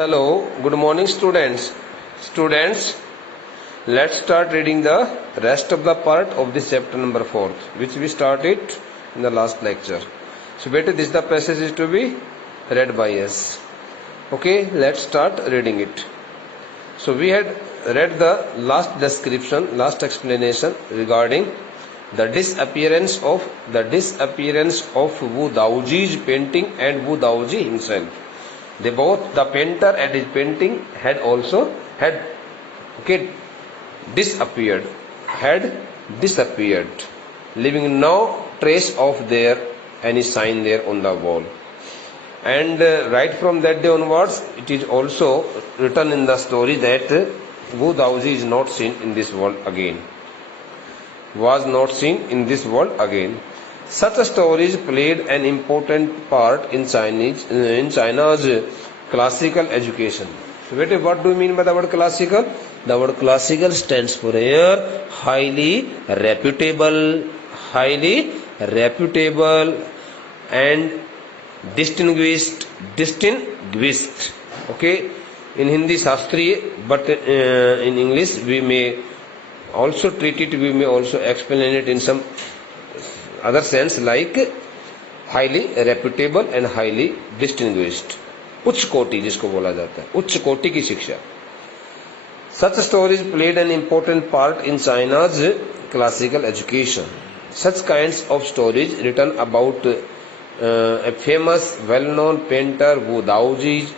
Hello, good morning students. Students, let's start reading the rest of the part of this chapter number 4, which we started in the last lecture. So beta, this the passage is to be read by us. Okay, let's start reading it. So we had read the last description, last explanation regarding the disappearance of Wu Daoji's painting and Wu Daoji himself. They both, the painter and his painting had disappeared, leaving no trace of their any sign there on the wall. And right from that day onwards, it is also written in the story that Wu Daoji is not seen in this world again. Was not seen in this world again. Such stories played an important part in China's classical education. So, what do you mean by the word classical? The word classical stands for here highly reputable and distinguished. Okay, in Hindi Shastriya, but in English we may also treat it, we may also explain it in some other sense like highly reputable and highly distinguished. उच्च कोटि जिसको बोला जाता है, उच्च कोटि की शिक्षा. Such stories played an important part in China's classical education. Such kinds of stories written about a famous well-known painter Wu Daoji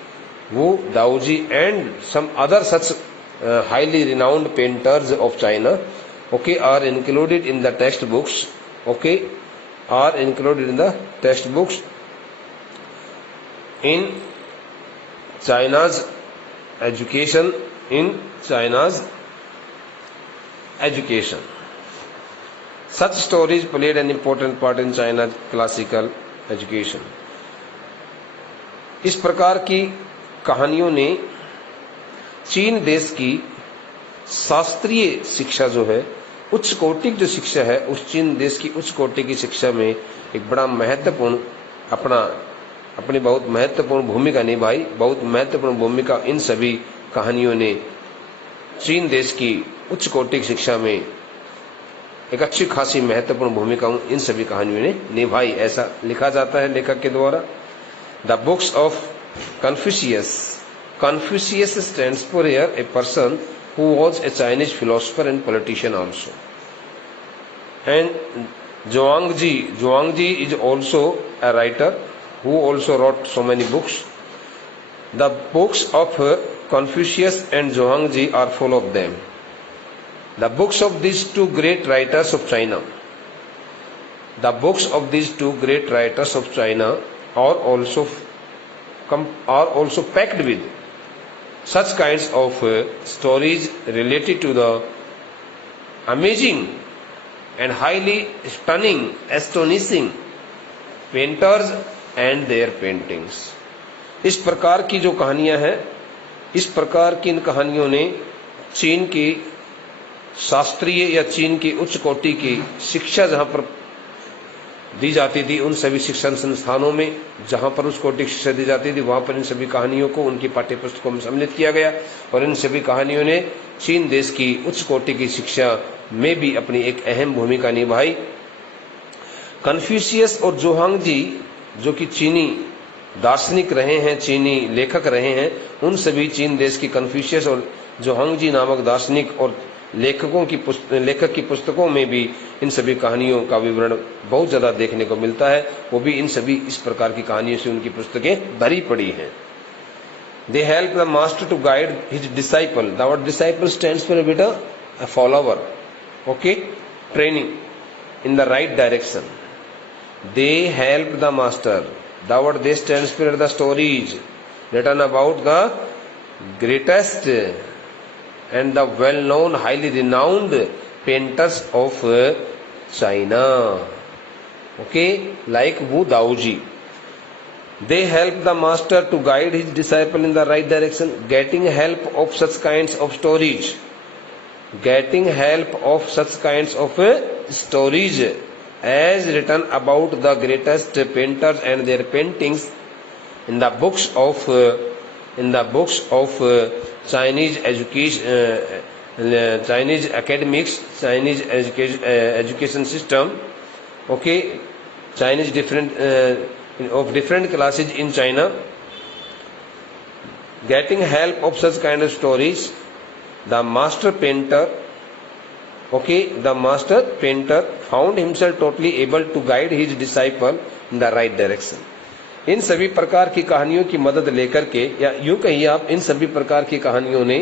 and some other such highly renowned painters of China, okay, are included in the textbooks. Okay, are included in the textbooks in China's education. Such stories played an important part in China's classical education. इस प्रकार की कहानियों ने चीन देश की शास्त्रीय शिक्षा जो है, उच्च कोटि की जो शिक्षा है, उस चीन देश की उच्च कोटि की शिक्षा में एक बड़ा महत्वपूर्ण अपनी बहुत महत्वपूर्ण भूमिका निभाई. बहुत महत्वपूर्ण भूमिका इन सभी कहानियों ने चीन देश की उच्च कोटि की शिक्षा में एक अच्छी खासी महत्वपूर्ण भूमिका इन सभी कहानियों ने निभाई, ऐसा लिखा जाता है लेखक के द्वारा. The books of Confucius stands for here a person who was a Chinese philosopher and politician also. And Zhuangzi is also a writer who also wrote so many books. The books of Confucius and Zhuangzi are full of them. The books of these two great writers of China are also packed with such kinds of stories related to the amazing and highly astonishing painters and their paintings. इस प्रकार की जो कहानियां हैं, इस प्रकार की इन कहानियों ने चीन की शास्त्रीय या चीन की उच्च कोटि की शिक्षा जहां पर दी जाती थी, उन सभी शिक्षण संस्थानों में जहां पर उस कोटि की शिक्षा दी जाती थी, वहां पर इन सभी कहानियों को उनकी पाठ्य पुस्तकों में सम्मिलित किया गया और इन सभी कहानियों ने चीन देश की उच्च कोटि की शिक्षा में भी अपनी एक अहम भूमिका निभाई. कन्फ्यूशियस और जोहांगजी जो कि चीनी दार्शनिक रहे हैं, चीनी लेखक रहे हैं, उन सभी चीन देश की कन्फ्यूशियस और जोहांगजी नामक दार्शनिक और लेखक की पुस्तकों में भी इन सभी कहानियों का विवरण बहुत ज्यादा देखने को मिलता है. वो भी इन सभी इस प्रकार की कहानियों से उनकी पुस्तकें भरी पड़ी हैं. They help the master to guide his disciple. The word disciple stands for बेटा a follower. Okay, training in the right direction. They help the master. The word they stands for the stories written about the greatest and the well-known, highly renowned painters of China, okay, like Wu Daoji. They help the master to guide his disciple in the right direction, getting help of such kinds of stories as written about the greatest painters and their paintings in the books of in the books of Chinese education, Chinese academics, Chinese education system. Okay, Chinese different of different classes in China. Getting help of such kind of stories, the master painter, the master painter found himself totally able to guide his disciple in the right direction. इन सभी प्रकार की कहानियों की मदद लेकर के, या यूं कहिए आप, इन सभी प्रकार की कहानियों ने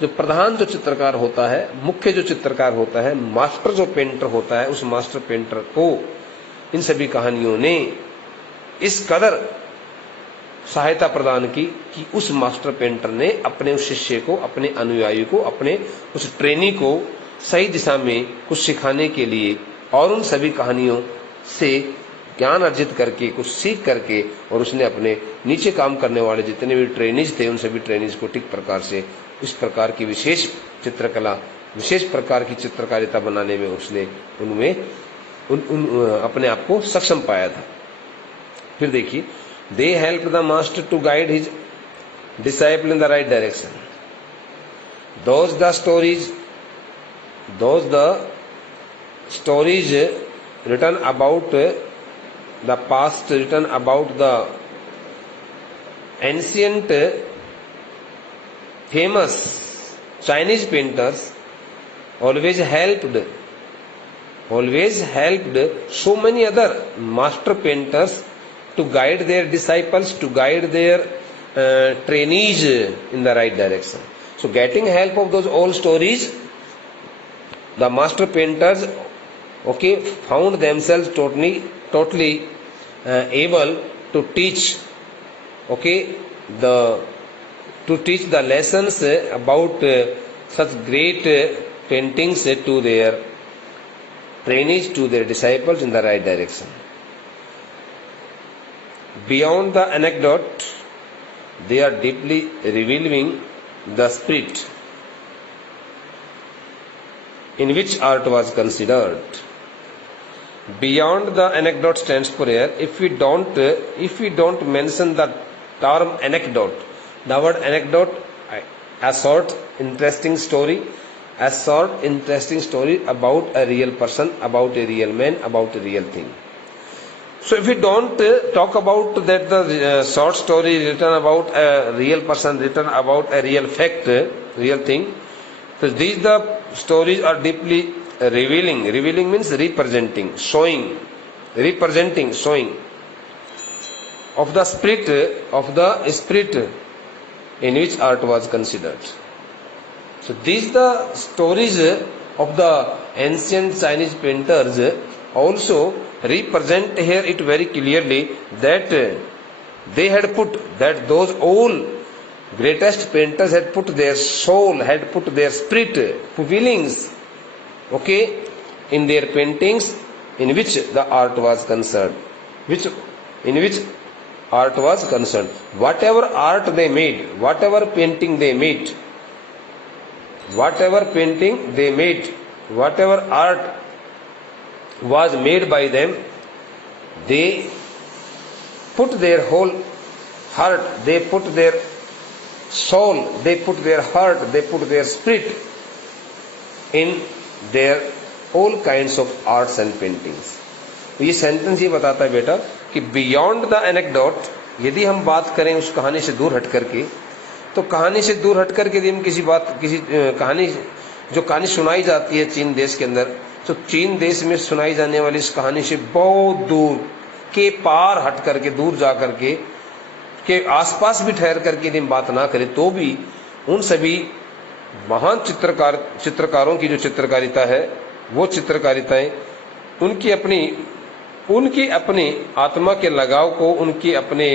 जो प्रधान जो चित्रकार होता है, मुख्य जो चित्रकार होता है, मास्टर जो पेंटर होता है, उस मास्टर पेंटर को इन सभी कहानियों ने इस कदर सहायता प्रदान की कि उस मास्टर पेंटर ने अपने उस शिष्य को, अपने अनुयायी को, अपने उस ट्रेनी को सही दिशा में कुछ सिखाने के लिए और उन सभी कहानियों से ज्ञान अर्जित करके, कुछ सीख करके, और उसने अपने नीचे काम करने वाले जितने भी ट्रेनीज थे, उन सभी ट्रेनीज को ठीक प्रकार से इस प्रकार की विशेष चित्रकला, विशेष प्रकार की चित्रकारिता बनाने में उसने उनमें अपने आप को सक्षम पाया था। फिर देखिए, they help the master to guide his disciple in the right direction. Those the stories written about the past, written about the ancient famous Chinese painters always helped so many other master painters to guide their disciples, to guide their trainees in the right direction. So getting help of those old stories, the master painters found themselves totally able to teach the lessons about such great paintings to their trainees, to their disciples in the right direction. Beyond the anecdote, they are deeply revealing the spirit in which art was considered. Beyond the anecdote stands for here. If we don't mention the term anecdote, the word anecdote, a short interesting story about a real person, about a real man, about a real thing. So if we don't talk about that the short story written about a real person, written about a real fact, real thing, so these the stories are deeply revealing. Revealing means representing, showing of the spirit in which art was considered. So these the stories of the ancient Chinese painters also represent here it very clearly that they had put, that those all greatest painters had put their soul, had put their spirit, feelings, in their paintings in which the art was concerned, in which art was concerned. Whatever art they made, whatever painting they made, whatever art was made by them, they put their whole heart, they put their soul, they put their heart, they put their spirit in their all kinds of arts and paintings. तो ये sentence ये बताता है बेटा कि beyond the anecdote, यदि हम बात करें उस कहानी से दूर हट करके, तो कहानी से दूर हट करके यदि हम किसी कहानी जो कहानी सुनाई जाती है चीन देश के अंदर, तो चीन देश में सुनाई जाने वाली इस कहानी से बहुत दूर के पार हट करके, दूर जा करके के आसपास भी ठहर करके यदि हम बात ना करें, तो भी उन सभी महान चित्रकारों की जो चित्रकारिता है, वो चित्रकारिताएं उनकी अपनी आत्मा के लगाव को, उनकी अपने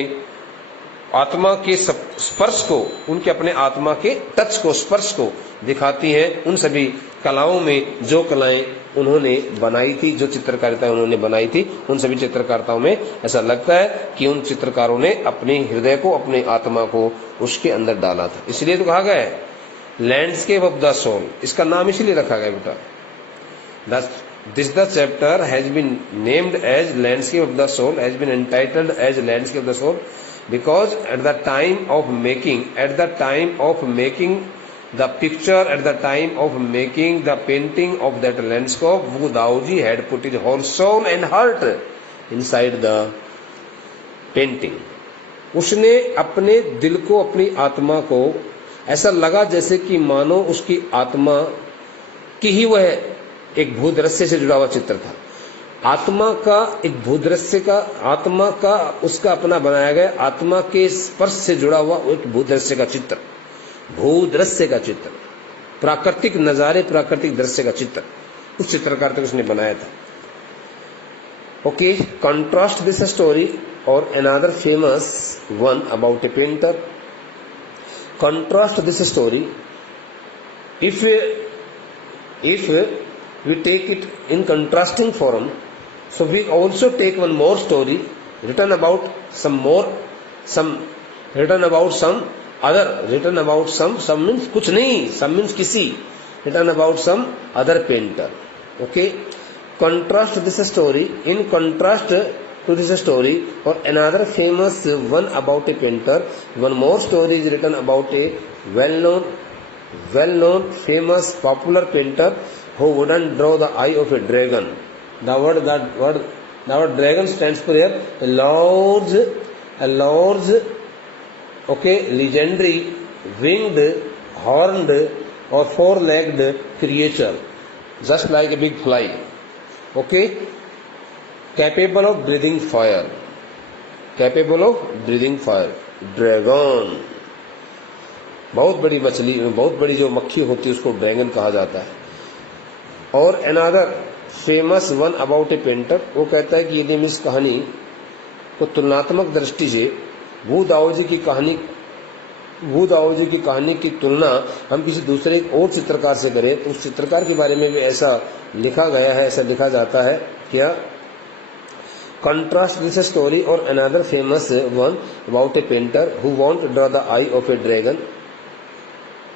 आत्मा के स्पर्श को, उनके अपने आत्मा के टच को, स्पर्श को दिखाती हैं। उन सभी कलाओं में जो कलाएं उन्होंने बनाई थी, जो चित्रकारिता उन्होंने बनाई थी, उन सभी चित्रकारिताओं में ऐसा लगता है कि उन चित्रकारों ने अपने हृदय को, अपने आत्मा को उसके अंदर डाला था। इसलिए तो कहा गया है लैंडस्केप ऑफ द सोल, इसका नाम इसलिए रखा गया बेटा। This the chapter has been named as Landscape of the Soul, has been entitled as Landscape of the Soul, because at the time of making the picture, at the time of making the painting of that landscape, Wu Daoji had put his whole soul and heart inside the painting. उसने अपने दिल को, अपनी आत्मा को, ऐसा लगा जैसे कि मानो उसकी आत्मा की ही वह एक भूदृश्य से जुड़ा हुआ चित्र था। आत्मा का एक भूदृश्य का, आत्मा का उसका अपना बनाया गया, आत्मा के स्पर्श से जुड़ा हुआ एक भूदृश्य का चित्र, भूदृश्य का चित्र, प्राकृतिक नजारे, प्राकृतिक दृश्य का चित्र उस चित्रकार तक उसने बनाया था। ओके, कंट्रास्ट दिस स्टोरी और another famous one about A painter. Contrast this story, if we take it in contrasting form, so we also take one more story written about some means कुछ नहीं, some means किसी, written about some other painter. Okay, contrast this story, in contrast to this story or another famous one about a painter, one more story is written about a well-known famous popular painter who wouldn't draw the eye of a dragon. The word dragon stands for here a large, okay, legendary winged, horned or four-legged creature, just like a big fly. Okay, capable of breathing fire, dragon. बहुत बड़ी मछली, बहुत बड़ी जो मक्खी होती है उसको ड्रैगन कहा जाता है। और another famous one about A painter, वो कहता है कि यदि हम इस कहानी को तुलनात्मक दृष्टि से वू दाओजी की कहानी की तुलना हम किसी दूसरे और चित्रकार से करें तो उस चित्रकार के बारे में भी ऐसा लिखा गया है, ऐसा लिखा जाता है क्या, contrast this story or another famous one about a painter who won't draw the eye of a dragon.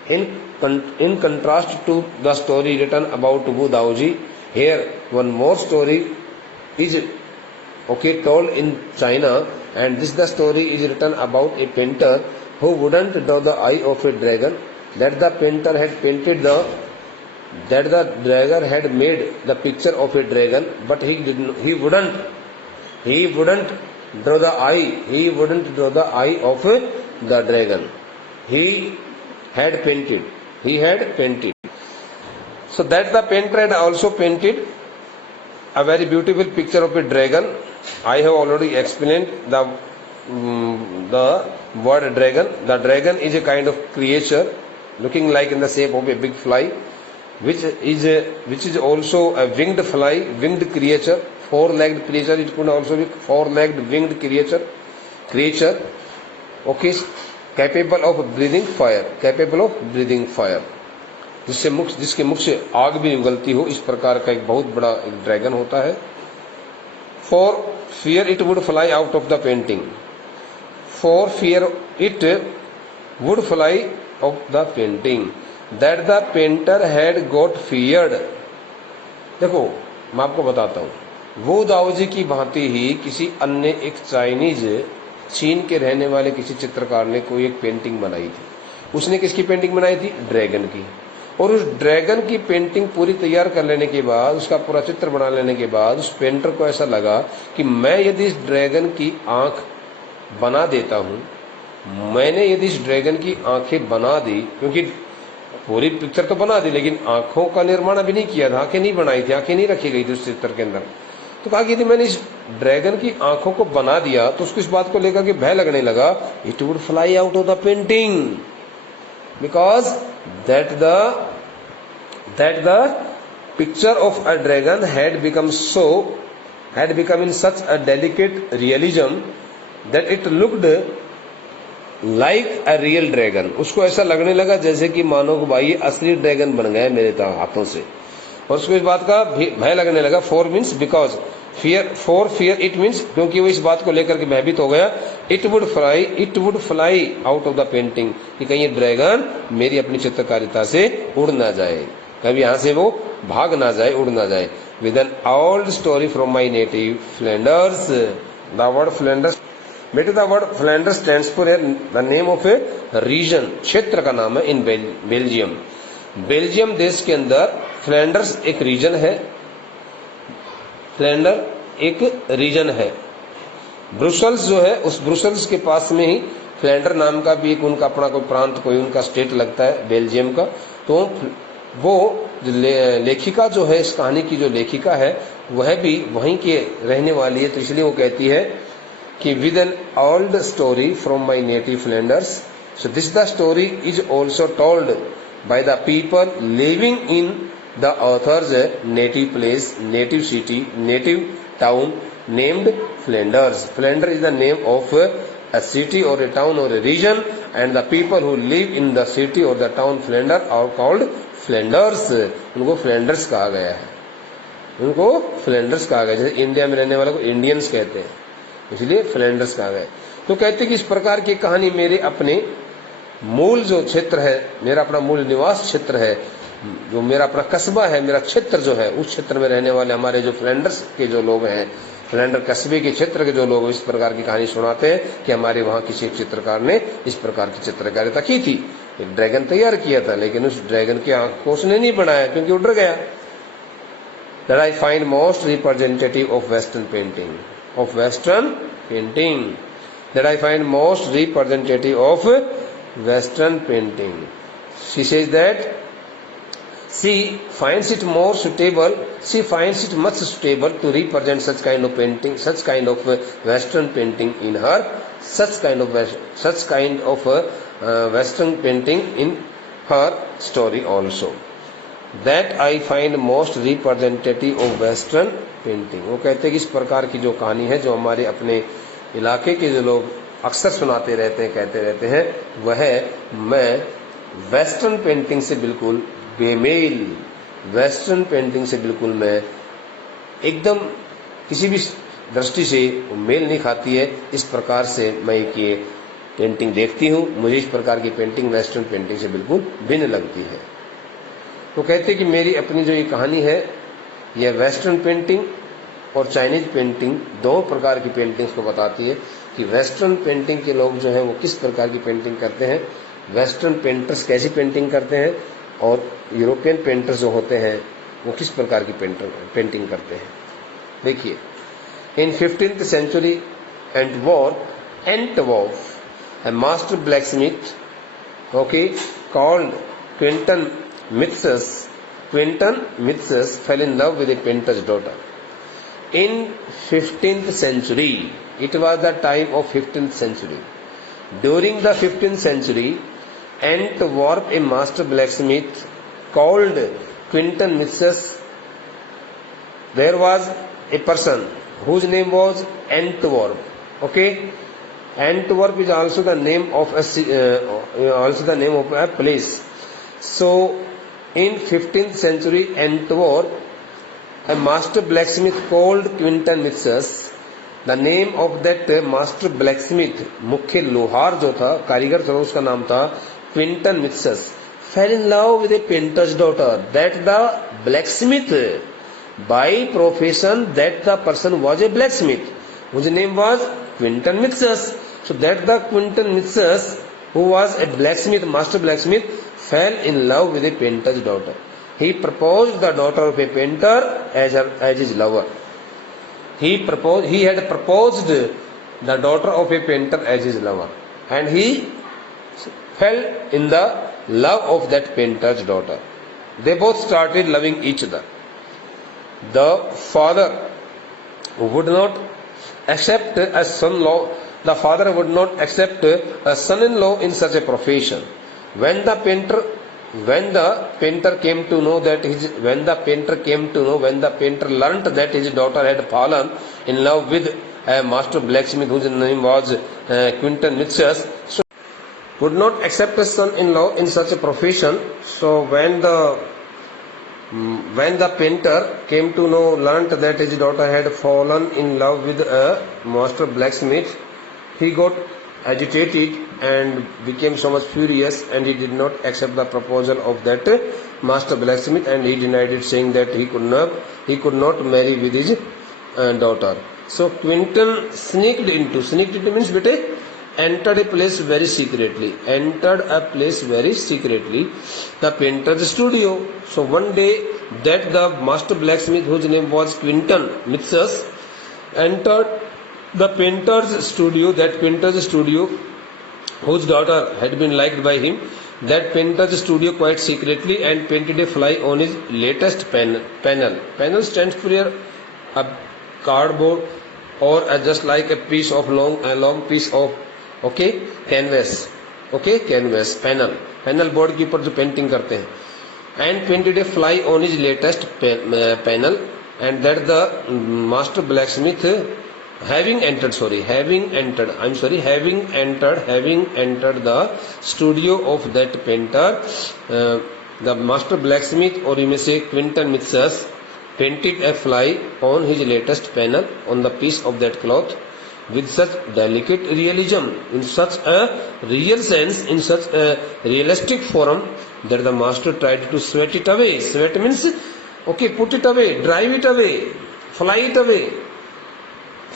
In contrast to the story written about Wu Daoji, here one more story is told in China, and this the story is written about a painter who wouldn't draw the eye of a dragon, that the painter had painted that the dragon had made the picture of a dragon, but he wouldn't draw the eye of the dragon. He had painted. So that the painter had also painted a very beautiful picture of a dragon. I have already explained the word dragon. The dragon is a kind of creature looking like in the shape of a big fly, which is also a winged fly, winged creature, four-legged creature. It could also be four-legged winged creature. Okay, capable of breathing fire, जिसके मुख से आग भी उगलती हो, इस प्रकार का एक बहुत बड़ा एक ड्रैगन होता है। For fear it would fly out of the painting. That the painter had got feared. देखो मैं आपको बताता हूँ, वो दाओजी की भांति ही किसी अन्य एक चाइनीज, चीन के रहने वाले किसी चित्रकार ने कोई एक पेंटिंग बनाई थी। उसने किसकी पेंटिंग बनाई थी? ड्रैगन की। और उस ड्रैगन की पेंटिंग पूरी तैयार कर लेने के बाद, उसका पूरा चित्र बना लेने के बाद उस पेंटर को ऐसा लगा कि मैं यदि इस ड्रैगन की आंख बना देता हूं, मैंने यदि इस ड्रैगन की आंखें बना दी, क्योंकि पूरी पिक्चर तो बना दी लेकिन आंखों का निर्माण अभी नहीं किया था, आंखें नहीं बनाई थी, आंखें नहीं रखी गई थी उस चित्र के अंदर। तो कहा कि यदि मैंने इस ड्रैगन की आंखों को बना दिया तो उसको इस बात को लेकर के भय लगने लगा, it would fly out of the painting, because that the picture of a dragon had become in such a delicate realism that it looked like a real dragon. उसको ऐसा लगने लगा जैसे कि मानो कि भाई ये असली ड्रैगन बन गया मेरे हाथों से, और उसको इस बात का भय लगने लगा। for means because, fear it means क्योंकि वो इस बात को लेकर के भयभीत हो गया। it would fly out of the painting, कि कहीं ये ड्रैगन मेरी अपनी चित्रकारिता से उड़ ना जाए, कभी यहां से वो भाग ना जाए, उड़ ना जाए। with an old story from my native Flanders. The word Flanders बेटे the word Flanders stands for the name of a region, क्षेत्र का नाम है इन बेल्जियम। बेल्जियम देश के अंदर फ्लैंडर्स एक रीजन है, फ्लैंडर एक रीजन है। ब्रुसेल्स जो है, उस ब्रुसेल्स के पास में ही फ्लैंडर नाम का भी एक उनका अपना कोई प्रांत, कोई उनका स्टेट लगता है बेल्जियम का। तो वो लेखिका जो है, इस कहानी की जो लेखिका है, वह भी वहीं के रहने वाली है। तो इसलिए वो कहती है कि with an old story from my native Flanders, so this the story is also told by the people living in the author's native place, native city, native town named Flanders. Flanders is the name of a city or a town or a region, and the people who live in the city or the town Flanders are called Flanders. उनको Flanders कहा गया है, उनको Flanders कहा गया। जैसे India में रहने वालों को इंडियंस कहते हैं, इसलिए फ्लैंडर्स कहा गया। तो कहते कि इस प्रकार की कहानी मेरे अपने मूल जो क्षेत्र है, मेरा अपना मूल निवास क्षेत्र है, जो मेरा अपना कस्बा है, मेरा क्षेत्र जो है, उस क्षेत्र में रहने वाले हमारे जो फ्लैंडर्स के जो लोग हैं, फ्लैंडर कस्बे के क्षेत्र के जो लोग इस प्रकार की कहानी सुनाते हैं कि हमारे वहां किसी एक चित्रकार ने इस प्रकार की चित्रकारिता की थी, एक ड्रैगन तैयार किया था, लेकिन उस ड्रैगन की आंख को उसने नहीं बनाया क्योंकि उड़ गया। That I find most representative of Western painting, of Western painting. That I find most representative of Western painting. She says that she finds it more suitable, she finds it much suitable to represent such kind of painting, such kind of Western painting in her, such kind of Western painting in her story also. That I find most representative of Western painting. वो कहते हैं कि इस प्रकार की जो कहानी है, जो हमारे अपने इलाके के जो लोग अक्सर सुनाते रहते हैं, कहते रहते हैं, वह मैं वेस्टर्न पेंटिंग से बिल्कुल बेमेल, वेस्टर्न पेंटिंग से बिल्कुल मैं एकदम किसी भी दृष्टि से मेल नहीं खाती है। इस प्रकार से मैं ये पेंटिंग देखती हूँ, मुझे इस प्रकार की पेंटिंग वेस्टर्न पेंटिंग से बिल्कुल भिन्न लगती है। तो कहते हैं कि मेरी अपनी जो ये कहानी है, यह वेस्टर्न पेंटिंग और चाइनीज पेंटिंग दो प्रकार की पेंटिंग्स को बताती है कि वेस्टर्न पेंटिंग के लोग जो है वो किस प्रकार की पेंटिंग करते हैं, वेस्टर्न पेंटर्स कैसी पेंटिंग करते हैं, और यूरोपियन पेंटर्स जो होते हैं वो किस प्रकार की पेंटिंग करते हैं। देखिए, इन 15th century Antwerp, a master blacksmith, called Quentin Mitsches fell in love with a painter's daughter. In 15th century, it was the time of 15th century. During the 15th century, Antwerp, a master blacksmith called Quentin Mitsches, there was a person whose name was Antwerp. Antwerp is also the name of a place. So in 15th century Antwerp, a master blacksmith called Quentin Mitsches, the name of that master blacksmith, मुख्य लोहार जो था, कारीगर था, उसका नाम था Quentin Mitsches, fell in love with a painter's daughter. That the blacksmith, by profession, that the person was a blacksmith, whose name was Quentin Mitsches. So that the Quentin Mitsches, who was a blacksmith, master blacksmith, fell in love with a painter's daughter. He proposed the daughter of a painter as his lover. He had proposed the daughter of a painter as his lover, and he fell in the love of that painter's daughter. They both started loving each other. The father would not accept a son-in-law. The father would not accept a son-in-law in such a profession. When the painter learnt that his daughter had fallen in love with a master blacksmith whose name was Quentin Mitsches, so would not accept a son-in-law in such a profession. So when the painter came to know, learnt that his daughter had fallen in love with a master blacksmith, he got agitated and became so much furious, and he did not accept the proposal of that master blacksmith, and he denied it, saying that he could not marry with his daughter. So Quinton sneaked into means bete entered a place very secretly, the painter's studio. So one day that the master blacksmith, whose name was Quinton Mitsas, entered the painter's studio, whose daughter had been liked by him, that painter's studio quite secretly, and painted a fly on his latest panel. Panel stands for a cardboard or just like a piece of long piece of canvas, panel board के ऊपर जो painting करते हैं, and painted a fly on his latest panel, and that the master blacksmith having entered the studio of that painter, the master blacksmith, or you may say Quinton Mitsas, painted a fly on his latest panel on the piece of that cloth with such delicate realism, in such a real sense, in such a realistic form, that the master tried to sweat it away. Sweat means put it away, drive it away, fly it away,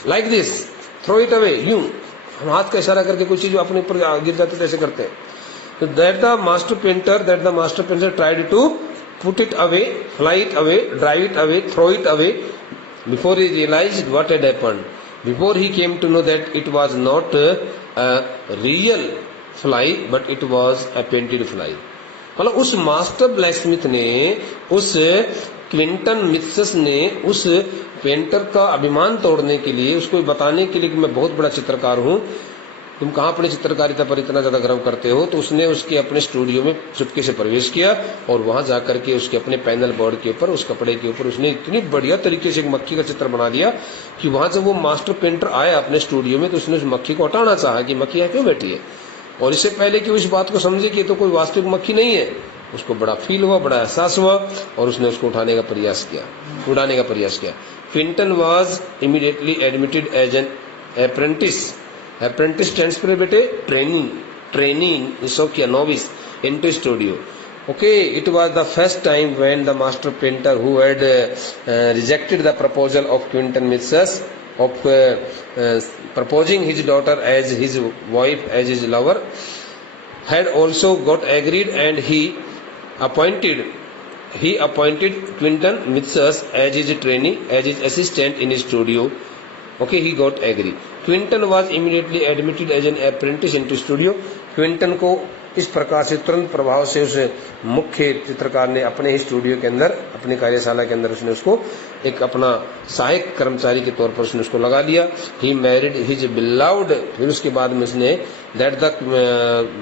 like this, throw it away, यूं हम हाथ का इशारा करके कोई चीज अपने ऊपर गिर जाती है ऐसे करते हैं. So that the master painter tried to put it away, fly it away, drive it away, throw it away, before he realized what had happened, before he came to know that it was not a real fly but it was a painted fly. मतलब उस master blacksmith ने, उस Quinton मित्सस ने उस painter का अभिमान तोड़ने के लिए, उसको बताने के लिए कि मैं बहुत बड़ा चित्रकार हूं, तुम कहां अपनी चित्रकारिता पर इतना ज्यादा गर्व करते हो, तो उसने उसके अपने स्टूडियो में चुपके से प्रवेश किया और वहां जाकर के उसके अपने पैनल बोर्ड के ऊपर, उस कपड़े के ऊपर उसने इतनी बढ़िया तरीके से एक मक्खी का चित्र बना दिया कि वहां जब वो मास्टर पेंटर आया अपने स्टूडियो में तो उसने उस मक्खी को हटाना चाहा कि मक्खी यहाँ क्यों बैठी है, और इससे पहले कि उस बात को समझे कि तो कोई वास्तविक मक्खी नहीं है, उसको बड़ा फील हुआ, बड़ा एहसास हुआ और उसने उसको उड़ाने का प्रयास किया. Quinton was immediately admitted as an apprentice stands for बेटे ट्रेनिंग इसो किया novice into studio. It was the first time when the master painter, who had rejected the proposal of Quinton Mitsas of proposing his daughter as his wife, as his lover, had also got agreed, and he appointed Quinton Mitsas as his trainee, as his assistant in his studio. He got agreed. Quinton was immediately admitted as an apprentice into studio. Quinton को इस प्रकार से तुरंत प्रभाव से उस मुख्य चित्रकार ने अपने ही स्टूडियो के अंदर, अपनी कार्यशाला के अंदर उसने उसको एक अपना सहायक कर्मचारी के तौर पर उसने उसको लगा लिया. He married his beloved. फिर उसके बाद में उसने that the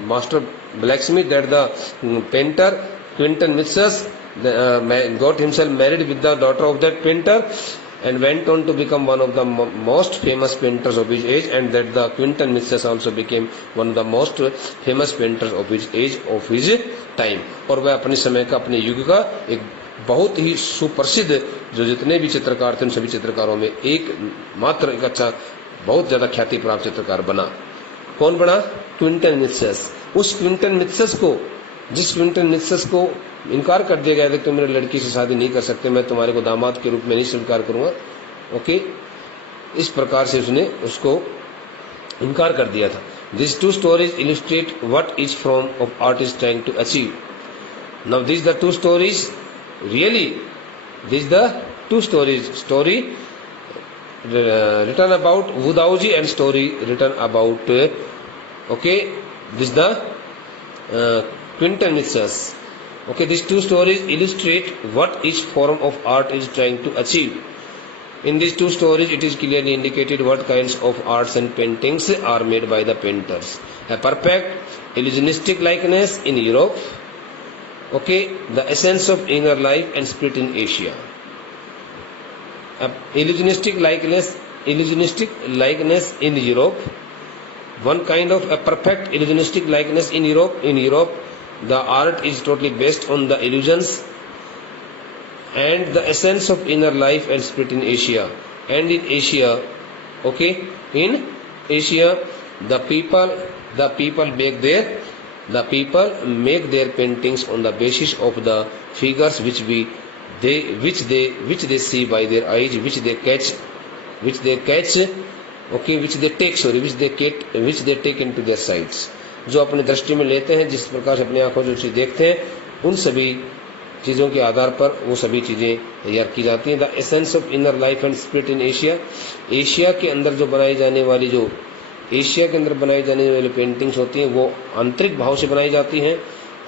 master blacksmith, that the painter Quentin Matsys got himself married with the daughter of that painter and went on to become one of the most famous painters of his age, and that the Quinton Mitsas also became one of the most famous painters of his age, of his time. और वह अपने समय का, अपने युग का एक बहुत ही सुप्रसिद्ध, जो जितने भी चित्रकार थे उन सभी चित्रकारों में एक मात्र एक अच्छा, बहुत ज्यादा ख्याति प्राप्त चित्रकार बना. कौन बना? क्विंटन मित्सस. उस क्विंटन मित्सस को, जिस क्विंटन मित्सस को इनकार कर दिया गया था कि तुम मेरे लड़की से शादी नहीं कर सकते, मैं तुम्हारे को दामाद के रूप में नहीं स्वीकार करूंगा. इस प्रकार से उसने उसको इनकार कर दिया था. This two stories illustrate what each form of art is trying to achieve. Now this the two stories really, this the two stories, story written about Wudauji and story written about this the Quinton Mitsas. These two stories illustrate what each form of art is trying to achieve. In these two stories, it is clearly indicated what kinds of arts and paintings are made by the painters. A perfect illusionistic likeness in Europe. The essence of inner life and spirit in Asia. A illusionistic likeness in Europe. One kind of a perfect illusionistic likeness in Europe. In Europe, the art is totally based on the illusions, and the essence of inner life and spirit in Asia. And in Asia, in Asia, the people make their paintings on the basis of the figures which they see by their eyes, which they catch which they catch, okay, which they take into their sights. जो अपने दृष्टि में लेते हैं, जिस प्रकार से अपनी आंखों जो चीज देखते हैं, उन सभी चीजों के आधार पर वो सभी चीजें तैयार की जाती हैं। The essence of inner life and spirit in Asia, Asia के अंदर बनाई जाने वाली पेंटिंग्स होती हैं वो आंतरिक भाव से बनाई जाती हैं,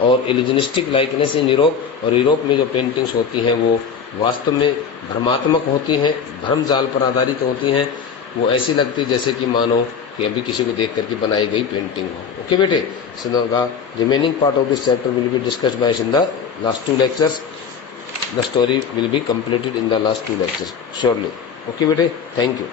और इल्यूजनिस्टिक लाइकनेस इन यूरोप, और यूरोप में जो पेंटिंग्स होती हैं वो वास्तव में भ्रमात्मक होती हैं, भ्रम जाल पर आधारित होती हैं। वो ऐसी लगती है जैसे कि मानो कि अभी किसी को देख करके बनाई गई पेंटिंग हो। ओके बेटे, so the remaining part of this chapter will be discussed by us in the last 2 lectures. The story will be completed in the last 2 lectures surely. Okay bete, thank you.